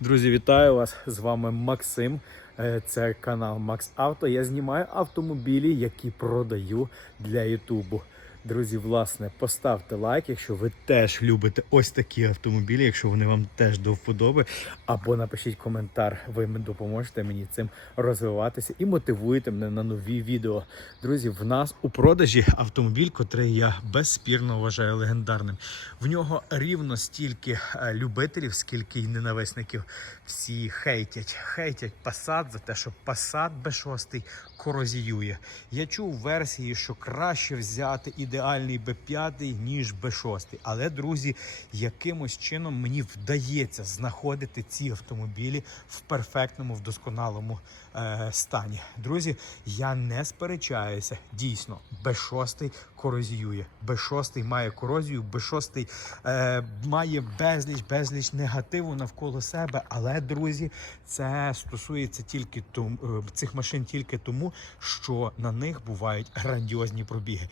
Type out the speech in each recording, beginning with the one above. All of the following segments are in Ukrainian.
Друзі, вітаю вас! З вами Максим. Е, Це канал Макс Авто. Я знімаю автомобілі, які продаю для Ютубу. Друзі, власне, поставте лайк, якщо ви теж любите ось такі автомобілі, якщо вони вам теж до вподоби, або напишіть коментар. Ви допоможете мені цим розвиватися і мотивуєте мене на нові відео. Друзі, в нас у продажі автомобіль, котрий я безспірно вважаю легендарним. В нього рівно стільки е, любителів, скільки й ненависників. Всі хейтять, хейтять Passat за те, що Passat B6 корозіює. Я чув версії, що краще взяти ідеальний B5, ніж B6. Але, друзі, якимось чином мені вдається знаходити ці автомобілі в перфектному, в досконалому е, стані. Друзі, я не сперечаюся. Дійсно, B6 корозіює. B6 має корозію, B6 е, має безліч, безліч негативу навколо себе. Але, друзі, це стосується тільки том, е, цих машин тільки тому, що на них бувають грандіозні пробіги.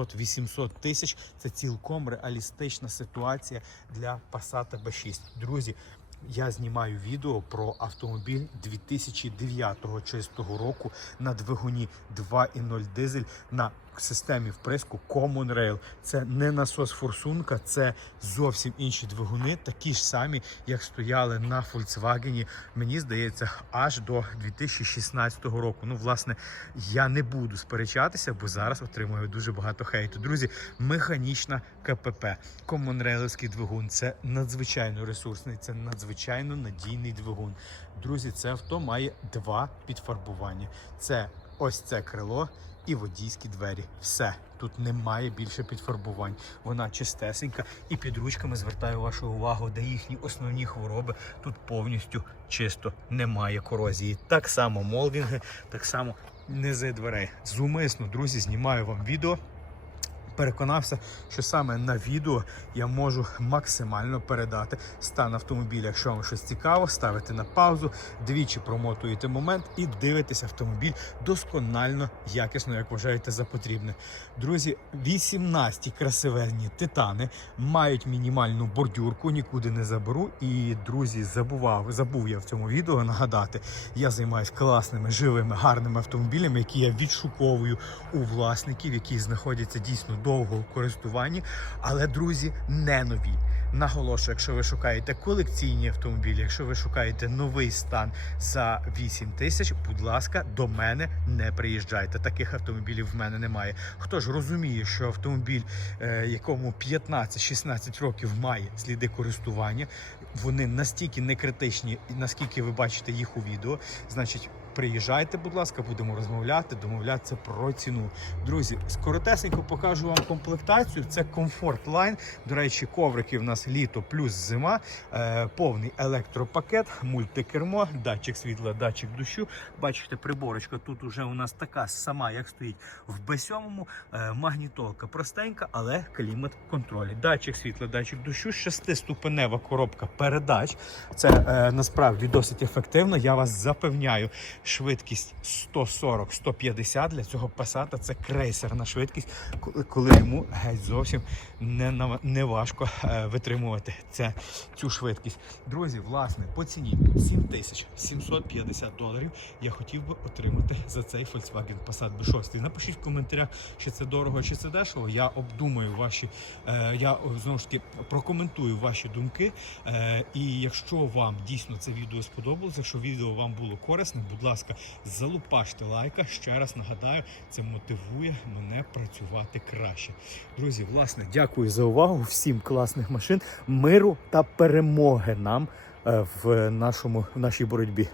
700-800 тисяч це цілком реалістична ситуація для Passat B6. Друзі. Я знімаю відео про автомобіль 2009 чистого року на двигуні 2.0 дизель на системі вприску Common Rail. Це не насос форсунка, це зовсім інші двигуни, такі ж самі, як стояли на Volkswagen, мені здається, аж до 2016 року. Ну, власне, я не буду сперечатися, бо зараз отримую дуже багато хейту. Друзі, механічна КПП, Common Rail'овський двигун. Це надзвичайно ресурсний, це надзвичайно надійний двигун. Друзі, це авто має два підфарбування. Це ось це крило і водійські двері. Все. Тут немає більше підфарбувань. Вона чистесенька і під ручками звертаю вашу увагу, де їхні основні хвороби. Тут повністю чисто немає корозії. Так само молдинги, так само низи дверей. Зумисно, друзі, знімаю вам відео. Переконався, що саме на відео я можу максимально передати стан автомобіля. Якщо вам щось цікаво, ставите на паузу, двічі промотуєте момент і дивитесь автомобіль досконально, якісно, як вважаєте за потрібне. Друзі, 18 красивенні титани мають мінімальну бордюрку, нікуди не заберу. І друзі, забував, забув я в цьому відео нагадати. Я займаюся класними, живими, гарними автомобілями, які я відшуковую у власників, які знаходяться дійсно довго у користуванні, але друзі, не нові. Наголошую, якщо ви шукаєте колекційні автомобілі, якщо ви шукаєте новий стан за 8 тисяч, будь ласка, до мене не приїжджайте. Таких автомобілів в мене немає. Хто ж розуміє, що автомобіль, е, якому 15-16 років має сліди користування, вони настільки не критичні, наскільки ви бачите їх у відео, значить. Приїжджайте, будь ласка, будемо розмовляти, домовлятися про ціну. Друзі, скоротесенько покажу вам комплектацію. Це комфорт лайн. До речі, коврики в нас літо плюс зима, е, повний електропакет, мультикермо, датчик світла, датчик дощу. Бачите, приборочка тут уже у нас така сама, як стоїть в B7. Е, магнітолка простенька, але клімат контролі. Датчик світла, датчик дощу, шестиступенева коробка передач. Це е, насправді досить ефективно. Я вас запевняю швидкість 140-150 для цього пасата це крейсерна швидкість, коли- йому геть зовсім не, не важко е, витримувати це, цю швидкість. Друзі, власне, по ціні 7750 доларів я хотів би отримати за цей Volkswagen Passat B6. Напишіть в коментарях, чи це дорого, чи це дешево. Я обдумаю ваші, е, я знову ж таки прокоментую ваші думки. Е, і якщо вам дійсно це відео сподобалося, якщо відео вам було корисне, будь ласка, залупаште лайка. Ще раз нагадаю, це мотивує мене працювати краще. Друзі, власне, дякую за увагу. Всім класних машин, миру та перемоги нам е, в нашому в нашій боротьбі.